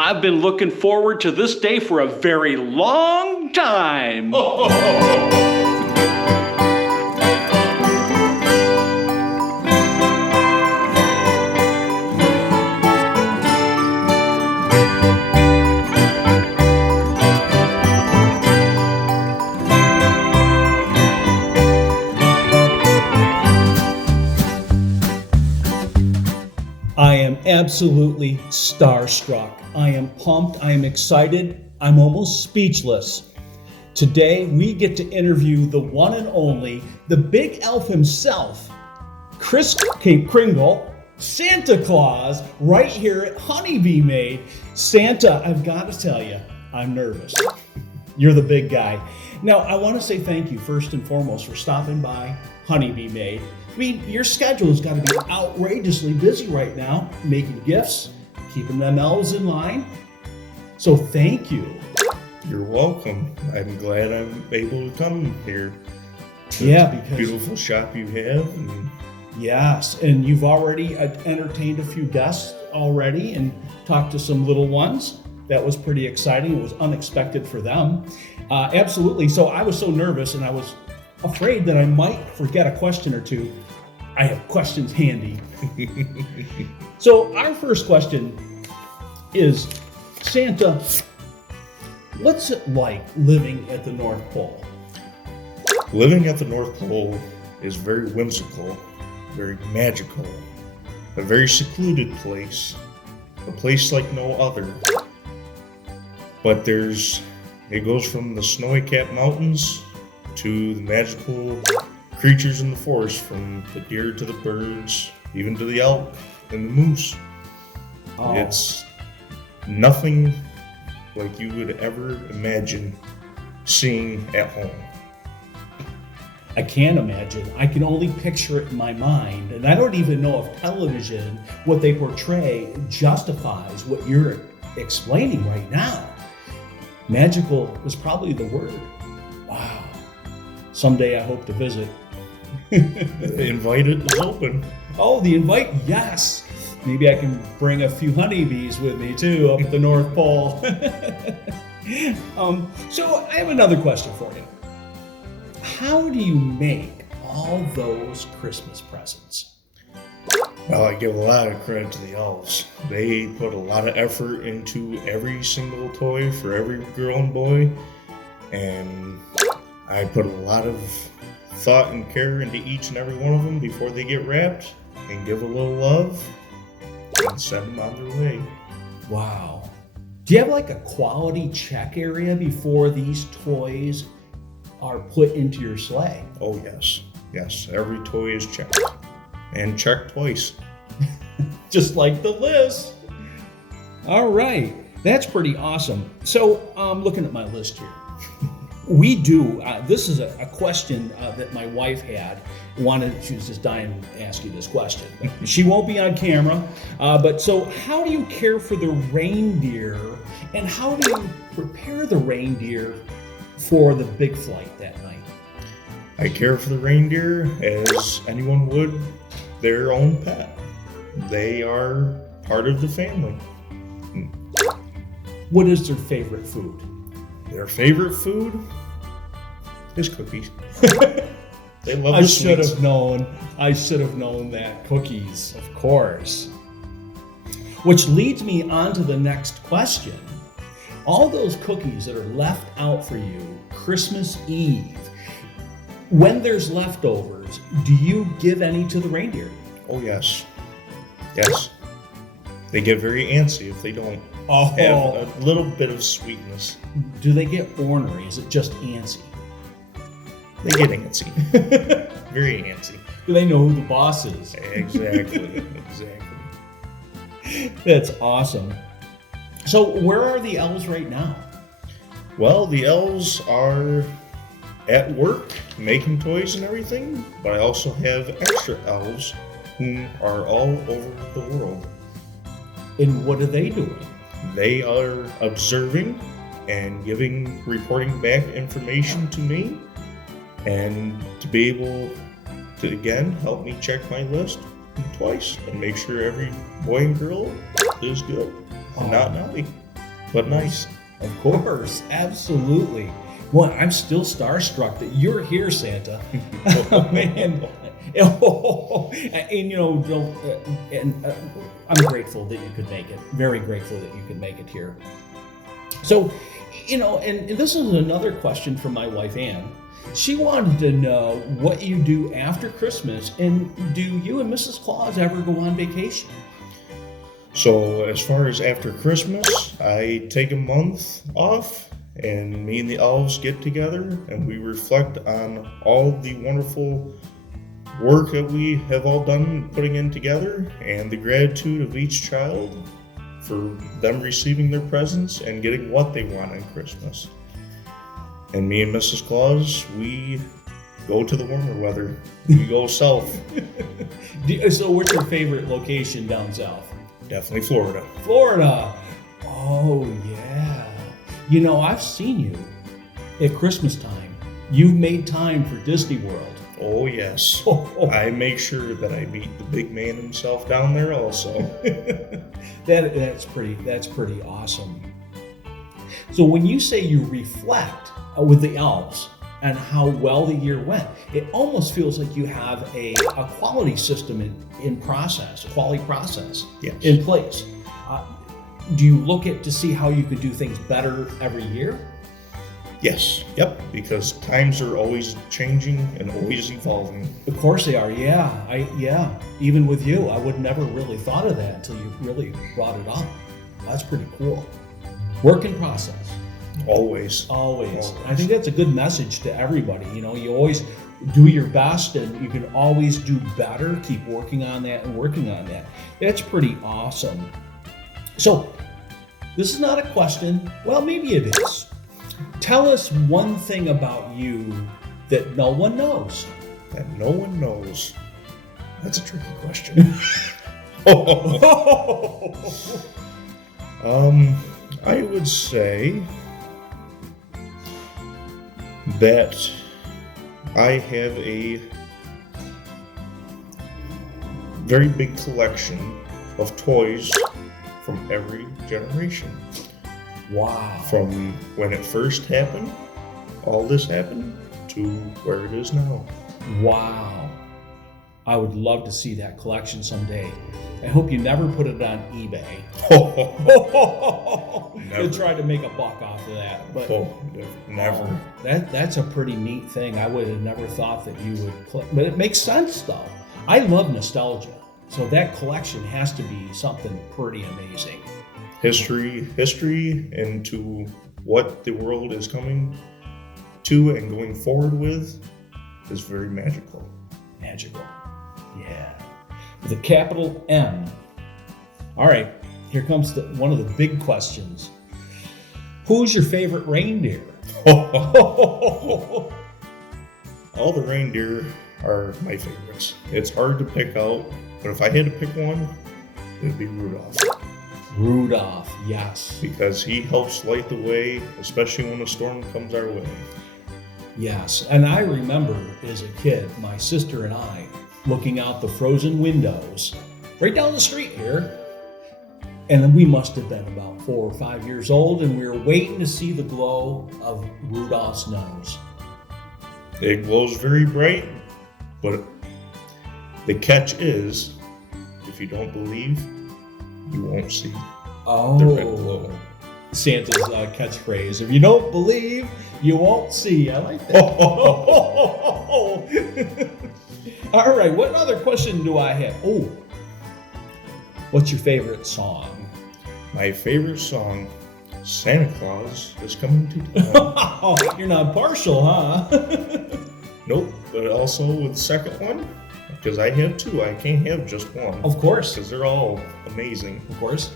I've been looking forward to this day for a very long time. I am absolutely starstruck. I am pumped. I am excited. I'm almost speechless. Today, we get to interview the one and only, the big elf himself, Kris Kringle, Santa Claus, right here at HoneyBeeMade. Santa, I've got to tell you, I'm nervous. You're the big guy. Now, I want to say thank you first and foremost for stopping by HoneyBeeMade. I mean, your schedule's got to be outrageously busy right now, making gifts, keeping them elves in line. So thank you. You're welcome. I'm glad I'm able to come here. Because beautiful shop you have. Yes, and you've already entertained a few guests already and talked to some little ones. That was pretty exciting. It was unexpected for them. Absolutely. So I was so nervous and I was afraid that I might forget a question or two. I have questions handy. So our first question is, Santa, what's it like living at the North Pole? Living at the North Pole is very whimsical, very magical, a very secluded place, a place like no other. But it goes from the snowy capped mountains to the magical creatures in the forest, from the deer to the birds, even to the elk and the moose. Oh. It's nothing like you would ever imagine seeing at home. I can't imagine. I can only picture it in my mind. And I don't even know if television, what they portray, justifies what you're explaining right now. Magical is probably the word. Wow. Someday I hope to visit. The invite is open. Oh, the invite, yes. Maybe I can bring a few honeybees with me too up at the North Pole. So I have another question for you. How do you make all those Christmas presents? Well, I give a lot of credit to the elves. They put a lot of effort into every single toy for every girl and boy, and I put a lot of thought and care into each and every one of them before they get wrapped, and give a little love and send them on their way. Wow. Do you have like a quality check area before these toys are put into your sleigh? Oh yes, yes, every toy is checked, and checked twice. Just like the list. All right, that's pretty awesome. So I'm looking at my list here. We do, this is a question that my wife had. She was just dying to ask you this question. She won't be on camera, but so how do you care for the reindeer, and how do you prepare the reindeer for the big flight that night? I care for the reindeer as anyone would their own pet. They are part of the family. What is their favorite food? Their favorite food is cookies. They love I the should sweets. have known. I should have known that. Cookies, of course. Which leads me on to the next question. All those cookies that are left out for you Christmas Eve, when there's leftovers, do you give any to the reindeer? Oh yes. Yes. They get very antsy if they don't Oh, have a little bit of sweetness. do they get ornery? Is it just antsy? They get antsy. Very antsy. Do they know who the boss is? Exactly. Exactly. That's awesome. So where are the elves right now? Well, the elves are at work making toys and everything, but I also have extra elves who are all over the world. And what are they doing? They are observing and reporting back information to me, and to be able to, again, help me check my list twice and make sure every boy and girl is good and not naughty. but nice. Of course, absolutely. Well, I'm still starstruck that you're here, Santa. Man. And I'm grateful that you could make it. Very grateful that you could make it here. So, and this is another question from my wife, Ann. She wanted to know what you do after Christmas, and do you and Mrs. Claus ever go on vacation? So as far as after Christmas, I take a month off, and me and the elves get together, and we reflect on all the wonderful work that we have all done putting in together, and the gratitude of each child for them receiving their presents and getting what they want on Christmas. And me and Mrs. Claus, we go to the warmer weather. We go south. So what's your favorite location down south? Definitely Florida. Florida. Oh, yeah. I've seen you at Christmas time. You've made time for Disney World. Oh, yes. I make sure that I meet the big man himself down there also. That's pretty awesome. So when you say you reflect with the elves and how well the year went, it almost feels like you have a quality system in process, a quality process in place. Do you look at to see how you could do things better every year? Yes. Yep. Because times are always changing and always evolving. Of course they are. Yeah. Even with you, I would never really thought of that until you really brought it up. That's pretty cool. Work in process. Always. I think that's a good message to everybody. You always do your best, and you can always do better. Keep working on that and working on that. That's pretty awesome. So, this is not a question. Well, maybe it is. Tell us one thing about you that no one knows. That no one knows. That's a tricky question. I would say that I have a very big collection of toys from every generation. Wow. From when it first happened, all this happened, to where it is now. Wow. I would love to see that collection someday. I hope you never put it on eBay. You'll try to make a buck off of that. But never. That's a pretty neat thing. I would have never thought that you would but it makes sense though. I love nostalgia. So that collection has to be something pretty amazing. History into what the world is coming to and going forward with is very magical. Magical. Yeah. With a capital M. All right, here comes one of the big questions. Who's your favorite reindeer? All the reindeer are my favorites. It's hard to pick out, but if I had to pick one, it would be Rudolph. Rudolph, yes. Because he helps light the way, especially when a storm comes our way. Yes, and I remember as a kid, my sister and I looking out the frozen windows right down the street here, and we must have been about 4 or 5 years old, and we were waiting to see the glow of Rudolph's nose. It glows very bright, but the catch is, if you don't believe, you won't see the red glow. Santa's catchphrase, if you don't believe, you won't see. I like that. All right, what other question do I have? Oh, what's your favorite song? My favorite song, Santa Claus is Coming to Town. You're not partial, huh? Nope, but also with the second one, because I have two, I can't have just one. Of course. Because they're all amazing. Of course.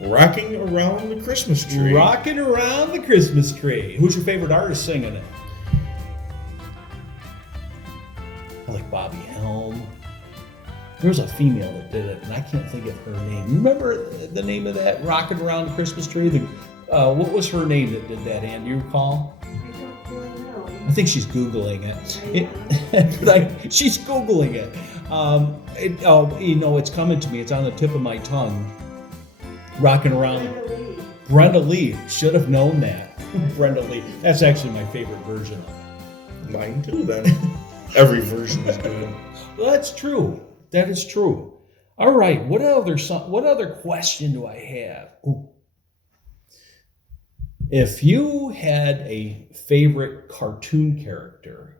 Rocking Around the Christmas Tree. Rocking Around the Christmas Tree. Who's your favorite artist singing it? I like Bobby Helm. There was a female that did it, and I can't think of her name. Remember the name of that, Rocking Around the Christmas Tree? What was her name that did that, Ann? Do you recall? I don't really know. I think she's Googling it. She's Googling it. It's coming to me. It's on the tip of my tongue. Rocking Around. Brenda Lee, should have known that. Brenda Lee, that's actually my favorite version of it. Mine too, then. Every version is good. Well, that's true. That is true. All right, what other question do I have? Ooh. If you had a favorite cartoon character,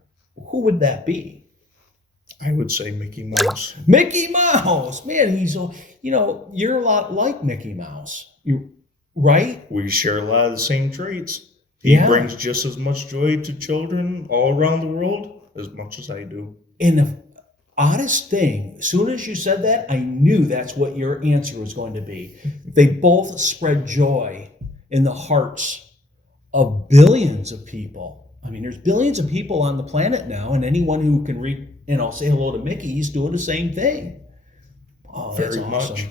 who would that be? I would say Mickey Mouse. Mickey Mouse! Man, you're a lot like Mickey Mouse. Right? We share a lot of the same traits. He brings just as much joy to children all around the world as much as I do. And the oddest thing, as soon as you said that, I knew that's what your answer was going to be. They both spread joy in the hearts of billions of people. I mean, there's billions of people on the planet now, and anyone who can say hello to Mickey, he's doing the same thing. Oh, that's Very awesome. much.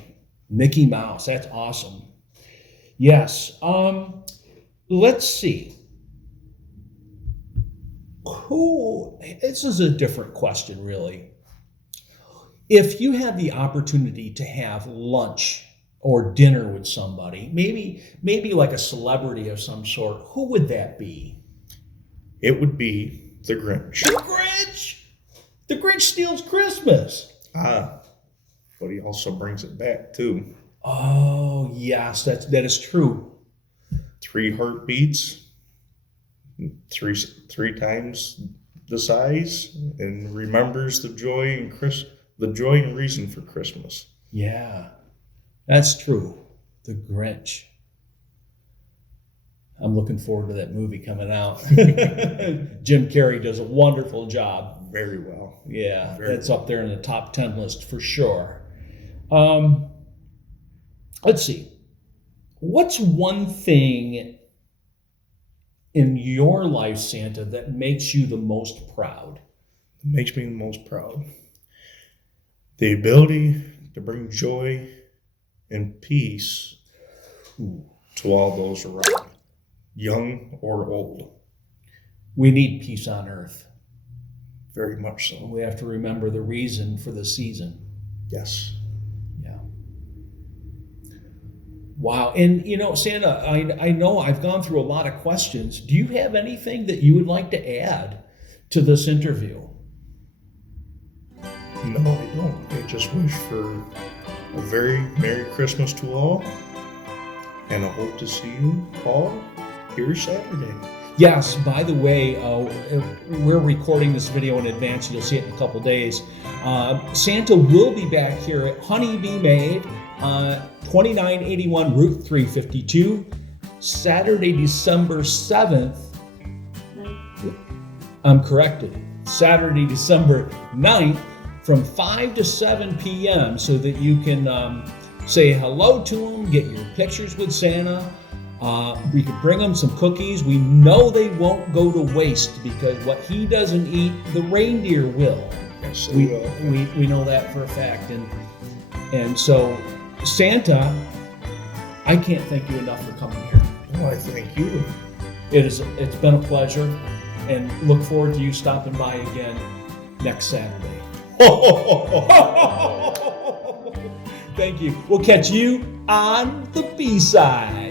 Mickey Mouse, that's awesome. Yes. Let's see. This is a different question, really. If you had the opportunity to have lunch or dinner with somebody, maybe like a celebrity of some sort, who would that be? It would be the Grinch. The Grinch! The Grinch steals Christmas. But he also brings it back too. Oh, yes, that is true. 3 heartbeats, three times the size, and remembers the joy and reason for Christmas. Yeah, that's true. The Grinch. I'm looking forward to that movie coming out. Jim Carrey does a wonderful job. Very well. Yeah, Very that's well. up there in the top 10 list for sure. Let's see. What's one thing in your life, Santa, that makes you the most proud? Makes me the most proud. The ability to bring joy and peace to all those around, young or old. We need peace on earth. Very much so. We have to remember the reason for the season. Yes. Yeah. Wow. And, Santa, I know I've gone through a lot of questions. Do you have anything that you would like to add to this interview? No, I don't. I just wish for a very Merry Christmas to all, and I hope to see you all here Saturday. Yes, by the way, we're recording this video in advance. You'll see it in a couple days. Santa will be back here at HoneyBeeMade, 2981 Route 352, Saturday, December 7th. I'm corrected. Saturday, December 9th from 5 to 7 p.m. so that you can say hello to him, get your pictures with Santa. We could bring them some cookies. We know they won't go to waste because what he doesn't eat, the reindeer will. Yes, We know that for a fact. And so, Santa, I can't thank you enough for coming here. Oh, I thank you. It's been a pleasure, and look forward to you stopping by again next Saturday. Thank you. We'll catch you on the B-side.